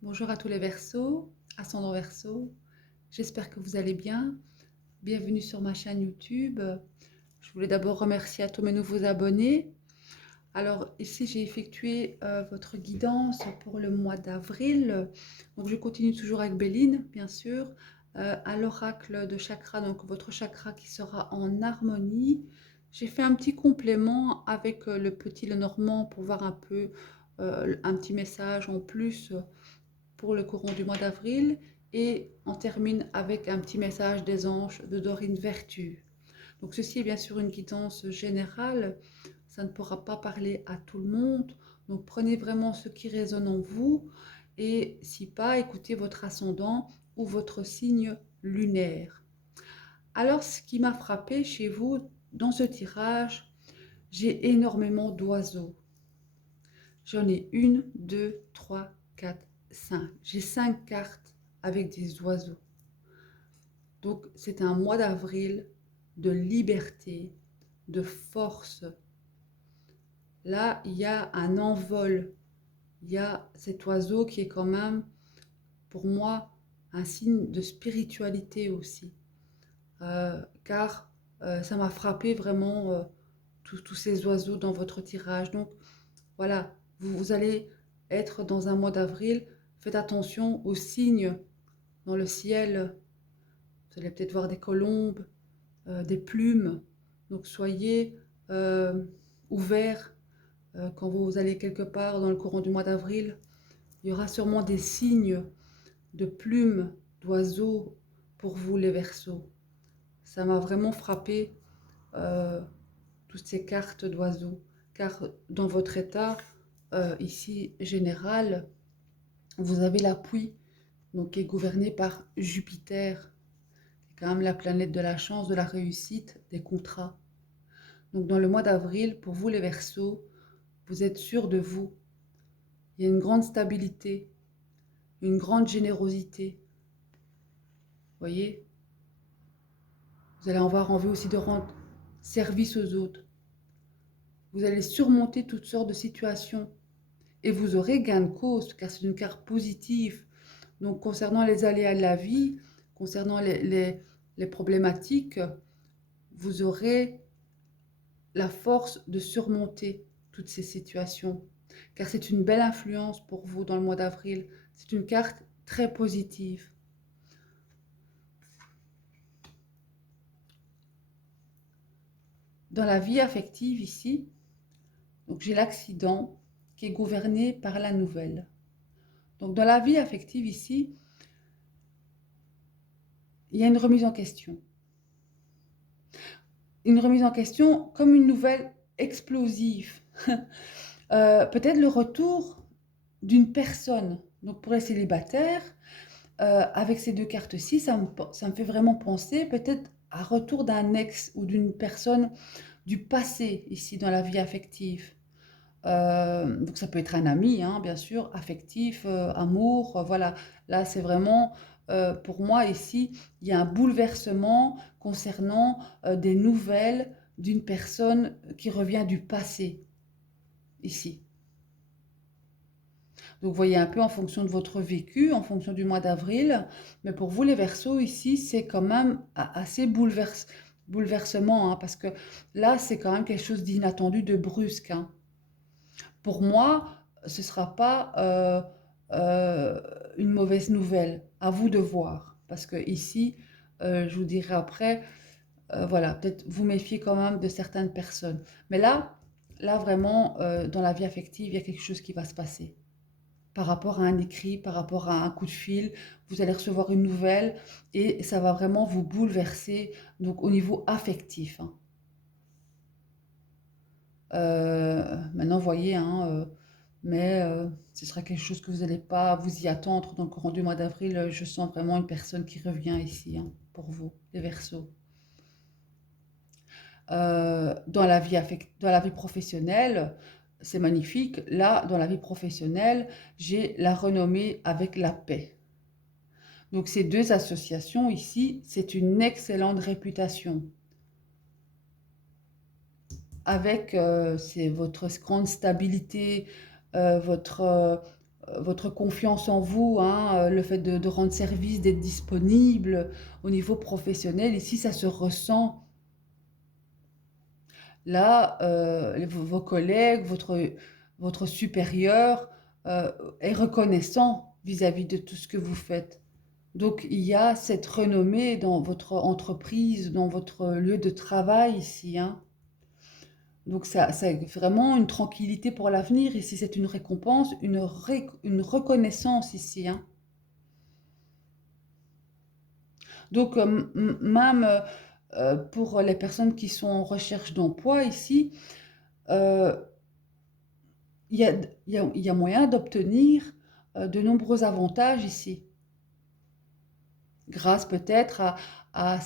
Bonjour à tous les Verseaux, ascendant Verseau. J'espère que vous allez bien. Bienvenue sur ma chaîne YouTube. Je voulais d'abord remercier à tous mes nouveaux abonnés. Alors ici, j'ai effectué votre guidance pour le mois d'avril. Donc je continue toujours avec Béline, bien sûr, à l'oracle de chakra, donc votre chakra qui sera en harmonie. J'ai fait un petit complément avec le petit Lenormand pour voir un peu un petit message en plus pour le courant du mois d'avril et on termine avec un petit message des anges de Dorine Vertu. Donc ceci est bien sûr une guidance générale, ça ne pourra pas parler à tout le monde, donc prenez vraiment ce qui résonne en vous et si pas, écoutez votre ascendant ou votre signe lunaire. Alors ce qui m'a frappé chez vous dans ce tirage, j'ai énormément d'oiseaux. J'en ai une, deux, trois, quatre, cinq. J'ai cinq cartes avec des oiseaux. Donc c'est un mois d'avril de liberté, de force. Là, il y a un envol. Il y a cet oiseau qui est quand même, pour moi, un signe de spiritualité aussi. Car ça m'a frappé vraiment tous ces oiseaux dans votre tirage. Donc voilà, vous allez être dans un mois d'avril. Faites attention aux signes dans le ciel. Vous allez peut-être voir des colombes, des plumes. Donc soyez ouverts quand vous allez quelque part dans le courant du mois d'avril. Il y aura sûrement des signes de plumes, d'oiseaux pour vous les Verseaux. Ça m'a vraiment frappé euh, toutes ces cartes d'oiseaux. Car dans votre état, ici général, vous avez l'appui donc qui est gouverné par Jupiter, qui est quand même la planète de la chance, de la réussite, des contrats. Donc dans le mois d'avril, pour vous les Verseaux, vous êtes sûr de vous. Il y a une grande stabilité, une grande générosité. Vous voyez, vous allez avoir envie aussi de rendre service aux autres. Vous allez surmonter toutes sortes de situations et vous aurez gain de cause car c'est une carte positive. Donc concernant les aléas de la vie, concernant les problématiques, vous aurez la force de surmonter toutes ces situations. Car c'est une belle influence pour vous dans le mois d'avril. C'est une carte très positive. Dans la vie affective ici, donc j'ai l'accident qui est gouverné par la nouvelle. Donc dans la vie affective ici, il y a une remise en question. Une remise en question comme une nouvelle explosive. Peut-être le retour d'une personne. Donc pour les célibataires, avec ces deux cartes-ci, ça me fait vraiment penser peut-être à retour d'un ex ou d'une personne du passé ici dans la vie affective. Donc ça peut être un ami, hein, bien sûr, affectif, amour, voilà. Là, c'est vraiment, pour moi ici, il y a un bouleversement concernant des nouvelles d'une personne qui revient du passé, ici. Donc, vous voyez un peu en fonction de votre vécu, en fonction du mois d'avril. Mais pour vous, les Verseaux, ici, c'est quand même assez bouleversement, hein, parce que là, c'est quand même quelque chose d'inattendu, de brusque, hein. Pour moi, ce ne sera pas euh, une mauvaise nouvelle. À vous de voir. Parce que ici, je vous dirai après, voilà, peut-être vous méfier quand même de certaines personnes. Mais là vraiment, dans la vie affective, il y a quelque chose qui va se passer par rapport à un écrit, par rapport à un coup de fil, vous allez recevoir une nouvelle et ça va vraiment vous bouleverser, donc au niveau affectif, hein. Maintenant, vous voyez, hein, mais ce sera quelque chose que vous n'allez pas vous y attendre. Donc, au courant du mois d'avril, je sens vraiment une personne qui revient ici, hein, pour vous, les Verseaux. Dans la vie professionnelle, c'est magnifique. Là, dans la vie professionnelle, j'ai la renommée avec la paix. Donc ces deux associations ici, c'est une excellente réputation. Avec c'est votre grande stabilité, votre votre confiance en vous, hein, le fait de rendre service, d'être disponible au niveau professionnel. Ici, ça se ressent. Là, vos collègues, votre supérieur euh, est reconnaissant vis-à-vis de tout ce que vous faites. Donc, il y a cette renommée dans votre entreprise, dans votre lieu de travail ici, hein. Donc, ça, c'est vraiment une tranquillité pour l'avenir. Ici, c'est une récompense, une reconnaissance ici, hein. Donc, même pour les personnes qui sont en recherche d'emploi ici, euh, il y a moyen d'obtenir de nombreux avantages ici, grâce peut-être à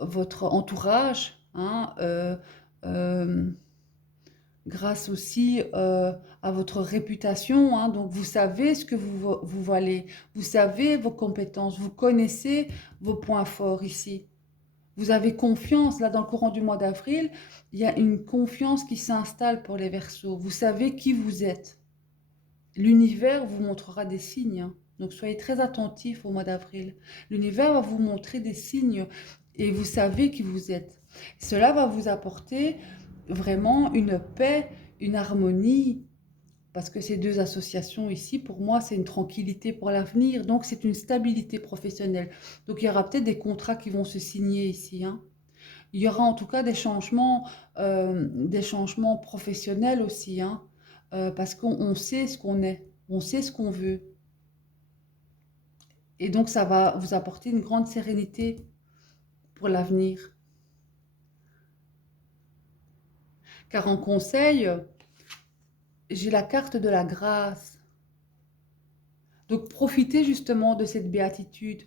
votre entourage, hein, euh, grâce aussi à votre réputation, hein. Donc vous savez ce que vous valez, vous savez vos compétences, vous connaissez vos points forts ici. Vous avez confiance, là dans le courant du mois d'avril, il y a une confiance qui s'installe pour les Verseaux. Vous savez qui vous êtes. L'univers vous montrera des signes, hein. Donc soyez très attentifs au mois d'avril. L'univers va vous montrer des signes et vous savez qui vous êtes. Cela va vous apporter vraiment une paix, une harmonie, parce que ces deux associations ici, pour moi, c'est une tranquillité pour l'avenir, donc c'est une stabilité professionnelle. Donc il y aura peut-être des contrats qui vont se signer ici, hein. Il y aura en tout cas des changements professionnels aussi, hein, parce qu'on sait ce qu'on est, on sait ce qu'on veut. Et donc ça va vous apporter une grande sérénité pour l'avenir. Car en conseil, j'ai la carte de la grâce. Donc profitez justement de cette béatitude.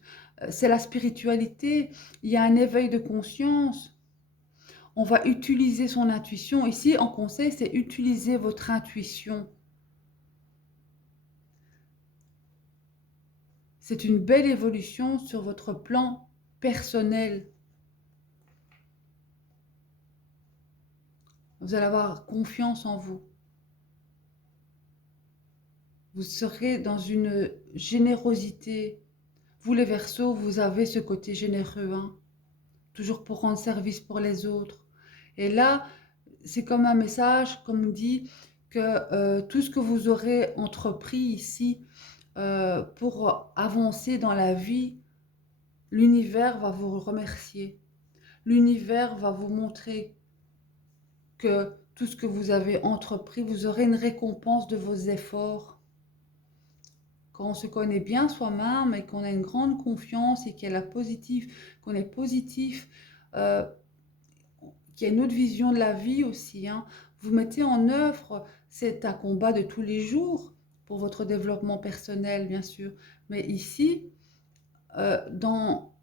C'est la spiritualité, il y a un éveil de conscience. On va utiliser son intuition. Ici, en conseil, c'est utiliser votre intuition. C'est une belle évolution sur votre plan personnel. Vous allez avoir confiance en vous. Vous serez dans une générosité. Vous les Verseaux, vous avez ce côté généreux, hein, toujours pour rendre service pour les autres. Et là, c'est comme un message, comme dit, que tout ce que vous aurez entrepris ici pour avancer dans la vie, l'univers va vous remercier. L'univers va vous montrer que tout ce que vous avez entrepris, vous aurez une récompense de vos efforts. Quand on se connaît bien soi-même et qu'on a une grande confiance et qu'on est positif, euh, qu'il y a une autre vision de la vie aussi, hein, vous mettez en œuvre, c'est un combat de tous les jours pour votre développement personnel, bien sûr. Mais ici, dans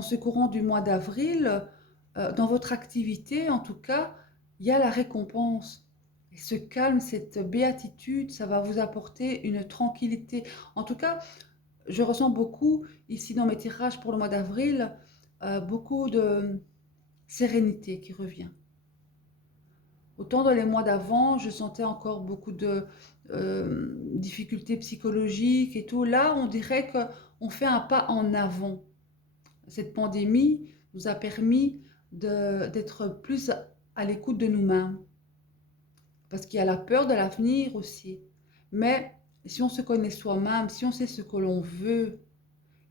ce courant du mois d'avril, dans votre activité, en tout cas, il y a la récompense. Et ce calme, cette béatitude, ça va vous apporter une tranquillité. En tout cas, je ressens beaucoup ici dans mes tirages pour le mois d'avril, beaucoup de sérénité qui revient. Autant dans les mois d'avant, je sentais encore beaucoup de difficultés psychologiques et tout. Là, on dirait qu'on fait un pas en avant. Cette pandémie nous a permis d'être plus à l'écoute de nous-mêmes. Parce qu'il y a la peur de l'avenir aussi. Mais si on se connaît soi-même, si on sait ce que l'on veut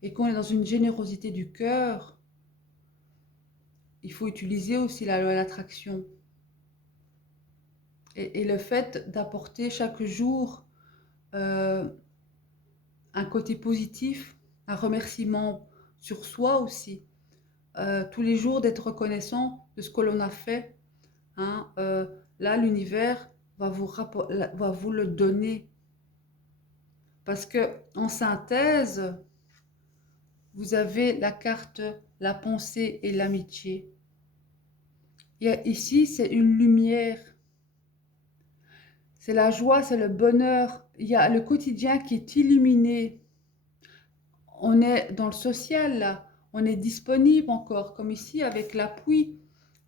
et qu'on est dans une générosité du cœur, il faut utiliser aussi la loi de l'attraction. Et le fait d'apporter chaque jour euh, un côté positif, un remerciement sur soi aussi. Tous les jours d'être reconnaissant de ce que l'on a fait, hein, là, l'univers va vous le donner. Parce que en synthèse, vous avez la carte, la pensée et l'amitié. Ici, c'est une lumière. C'est la joie, c'est le bonheur. Il y a le quotidien qui est illuminé. On est dans le social, là. On est disponible encore, comme ici avec l'appui.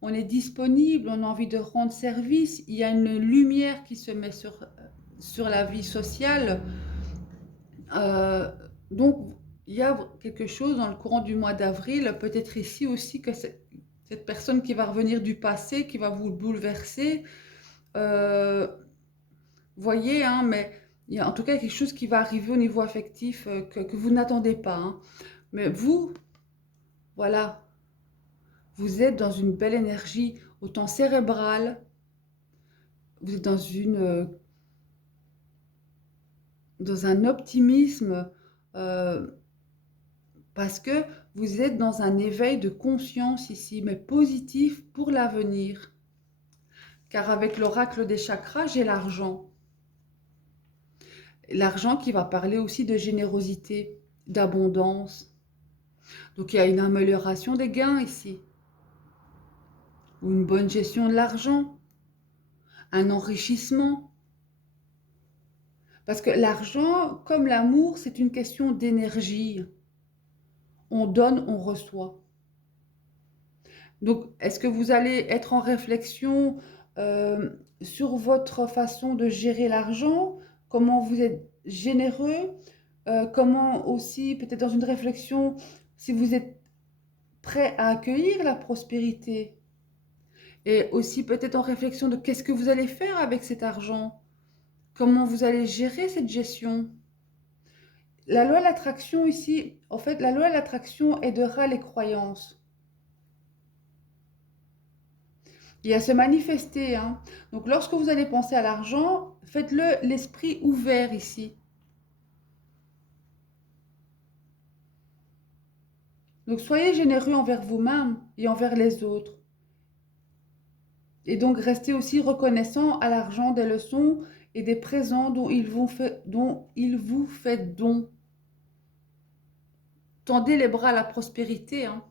On est disponible, on a envie de rendre service. Il y a une lumière qui se met sur la vie sociale Euh, donc, il y a quelque chose dans le courant du mois d'avril, peut-être ici aussi, que cette personne qui va revenir du passé, qui va vous bouleverser, euh, voyez, hein, mais il y a en tout cas quelque chose qui va arriver au niveau affectif que vous n'attendez pas, hein. Mais vous, voilà, vous êtes dans une belle énergie, autant cérébrale, vous êtes dans un optimisme, euh, parce que vous êtes dans un éveil de conscience ici, mais positif pour l'avenir. Car avec l'oracle des chakras, j'ai l'argent. L'argent qui va parler aussi de générosité, d'abondance. Donc il y a une amélioration des gains ici, ou une bonne gestion de l'argent, un enrichissement. Parce que l'argent, comme l'amour, c'est une question d'énergie. On donne, on reçoit. Donc, est-ce que vous allez être en réflexion euh, sur votre façon de gérer l'argent, comment vous êtes généreux, comment aussi, peut-être dans une réflexion, si vous êtes prêt à accueillir la prospérité, et aussi peut-être en réflexion de qu'est-ce que vous allez faire avec cet argent, comment vous allez gérer cette gestion. La loi de l'attraction ici, en fait, la loi de l'attraction aidera les croyances. Et à se manifester, hein. Donc lorsque vous allez penser à l'argent, faites-le l'esprit ouvert ici. Donc soyez généreux envers vous-même et envers les autres. Et donc restez aussi reconnaissant à l'argent des leçons et des présents dont il vous fait don. Tendez les bras à la prospérité, hein.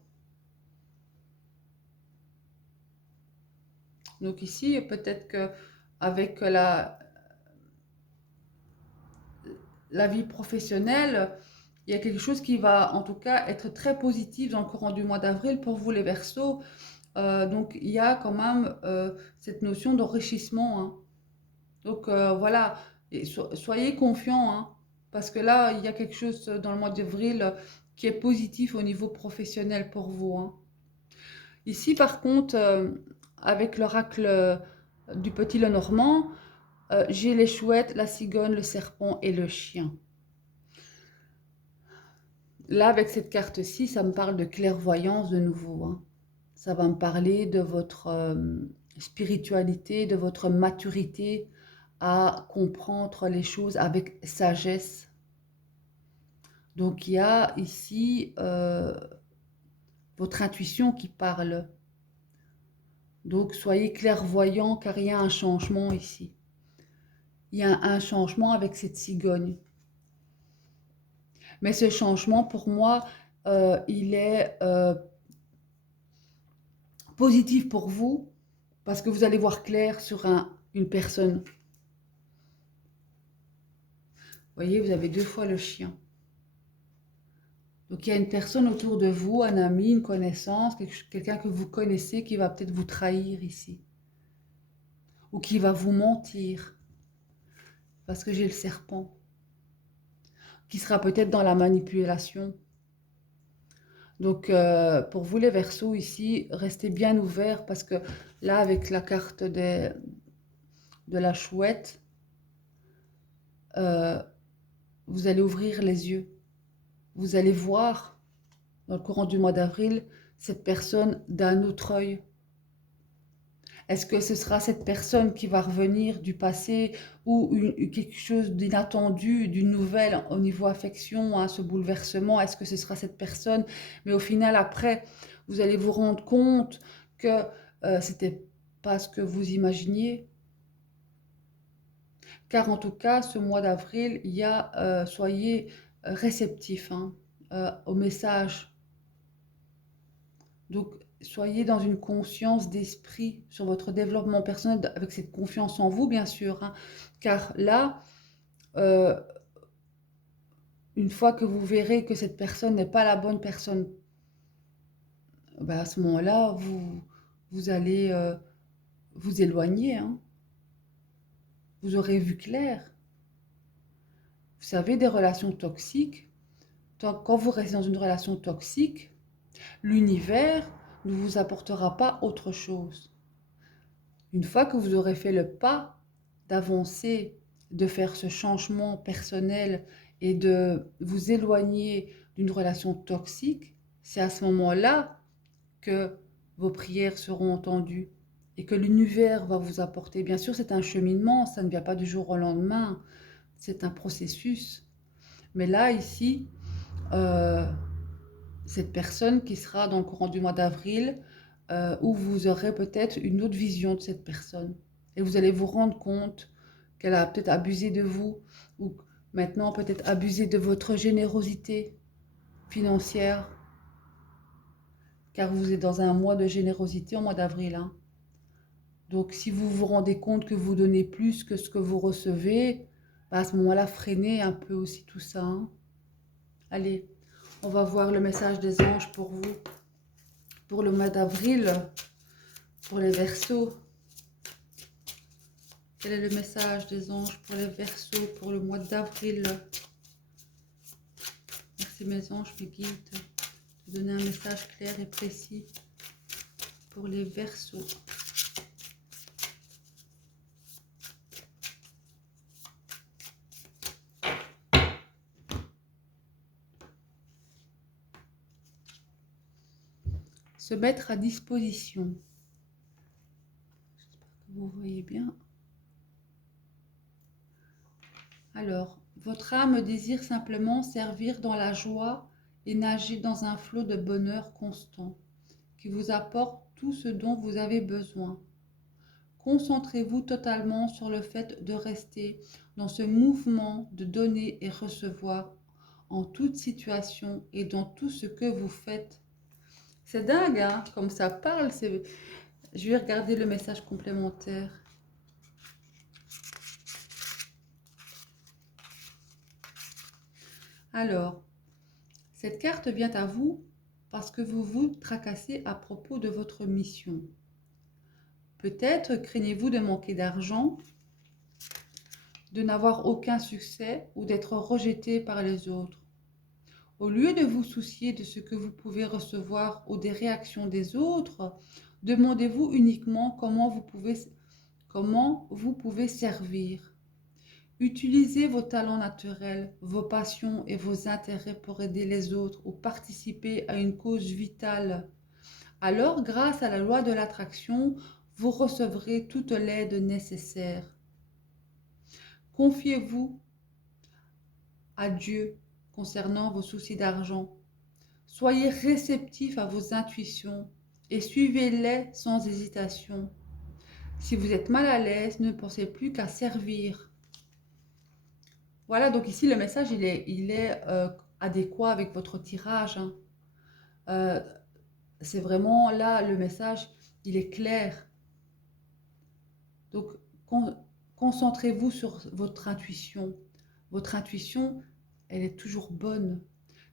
Donc ici, peut-être que avec la vie professionnelle, il y a quelque chose qui va en tout cas être très positif dans le courant du mois d'avril pour vous les Verseaux. Donc il y a quand même cette notion d'enrichissement, hein. Donc voilà, et soyez confiants, hein, parce que là, il y a quelque chose dans le mois d'avril qui est positif au niveau professionnel pour vous, hein. Ici, par contre, avec l'oracle du petit Lenormand, j'ai les chouettes, la cigogne, le serpent et le chien. Là, avec cette carte-ci, ça me parle de clairvoyance de nouveau, hein. Ça va me parler de votre spiritualité, de votre maturité à comprendre les choses avec sagesse. Donc, il y a ici votre intuition qui parle. Donc, soyez clairvoyant car il y a un changement ici. Il y a un changement avec cette cigogne. Mais ce changement, pour moi, il est positif pour vous parce que vous allez voir clair sur une personne. Vous voyez, vous avez deux fois le chien. Donc il y a une personne autour de vous, un ami, une connaissance, quelqu'un que vous connaissez qui va peut-être vous trahir ici. Ou qui va vous mentir. Parce que j'ai le serpent. Qui sera peut-être dans la manipulation. Donc pour vous les Verseaux ici, restez bien ouverts parce que là avec la carte de la chouette, euh, vous allez ouvrir les yeux. Vous allez voir dans le courant du mois d'avril cette personne d'un autre œil. Est-ce que ce sera cette personne qui va revenir du passé ou quelque chose d'inattendu, d'une nouvelle au niveau affection, hein, ce bouleversement? Est-ce que ce sera cette personne? Mais au final, après, vous allez vous rendre compte que c'était pas ce que vous imaginiez. Car en tout cas, ce mois d'avril, il y a, soyez réceptifs, hein, au message. Donc, soyez dans une conscience d'esprit sur votre développement personnel, avec cette confiance en vous, bien sûr, hein. Car là, euh, une fois que vous verrez que cette personne n'est pas la bonne personne, ben à ce moment-là, vous allez vous éloigner, hein. Vous aurez vu clair. Vous savez, des relations toxiques, quand vous restez dans une relation toxique, l'univers ne vous apportera pas autre chose. Une fois que vous aurez fait le pas d'avancer, de faire ce changement personnel et de vous éloigner d'une relation toxique, c'est à ce moment-là que vos prières seront entendues et que l'univers va vous apporter. Bien sûr, c'est un cheminement, ça ne vient pas du jour au lendemain, c'est un processus. Mais là, ici, euh, cette personne qui sera dans le courant du mois d'avril, où vous aurez peut-être une autre vision de cette personne. Et vous allez vous rendre compte qu'elle a peut-être abusé de vous, ou maintenant peut-être abusé de votre générosité financière, car vous êtes dans un mois de générosité au mois d'avril, hein. Donc si vous vous rendez compte que vous donnez plus que ce que vous recevez, bah, à ce moment-là, freinez un peu aussi tout ça, hein. Allez, on va voir le message des anges pour vous, pour le mois d'avril, pour les Verseaux. Quel est le message des anges pour les Verseaux pour le mois d'avril? Merci mes anges, mes guides, de donner un message clair et précis pour les Verseaux. Se mettre à disposition. J'espère que vous voyez bien. Alors, votre âme désire simplement servir dans la joie et nager dans un flot de bonheur constant qui vous apporte tout ce dont vous avez besoin. Concentrez-vous totalement sur le fait de rester dans ce mouvement de donner et recevoir en toute situation et dans tout ce que vous faites. C'est dingue, hein, comme ça parle. Je vais regarder le message complémentaire. Alors, cette carte vient à vous parce que vous vous tracassez à propos de votre mission. Peut-être craignez-vous de manquer d'argent, de n'avoir aucun succès ou d'être rejeté par les autres. Au lieu de vous soucier de ce que vous pouvez recevoir ou des réactions des autres, demandez-vous uniquement comment vous pouvez servir. Utilisez vos talents naturels, vos passions et vos intérêts pour aider les autres ou participer à une cause vitale. Alors, grâce à la loi de l'attraction, vous recevrez toute l'aide nécessaire. Confiez-vous à Dieu concernant vos soucis d'argent. Soyez réceptif à vos intuitions et suivez-les sans hésitation. Si vous êtes mal à l'aise, ne pensez plus qu'à servir. Voilà, donc ici le message il est adéquat avec votre tirage, hein. Euh, c'est vraiment là le message, il est clair. Donc concentrez-vous sur votre intuition. Votre intuition, elle est toujours bonne.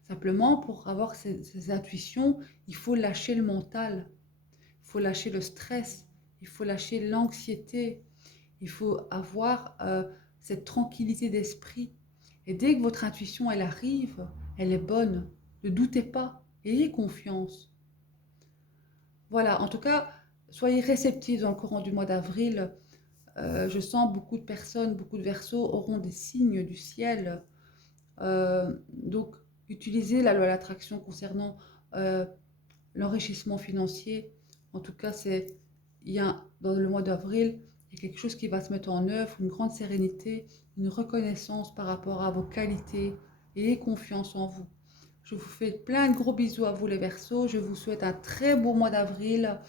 Simplement, pour avoir ces intuitions, il faut lâcher le mental, il faut lâcher le stress, il faut lâcher l'anxiété, il faut avoir cette tranquillité d'esprit. Et dès que votre intuition, elle arrive, elle est bonne. Ne doutez pas, ayez confiance. Voilà, en tout cas, soyez réceptifs dans le courant du mois d'avril. Je sens beaucoup de personnes, beaucoup de Verseaux auront des signes du ciel. Donc, utilisez la loi de l'attraction concernant l'enrichissement financier. En tout cas, dans le mois d'avril, il y a quelque chose qui va se mettre en œuvre, une grande sérénité, une reconnaissance par rapport à vos qualités et confiance en vous. Je vous fais plein de gros bisous à vous les Verseaux. Je vous souhaite un très beau mois d'avril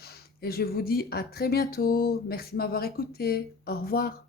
et je vous dis à très bientôt. Merci de m'avoir écouté. Au revoir.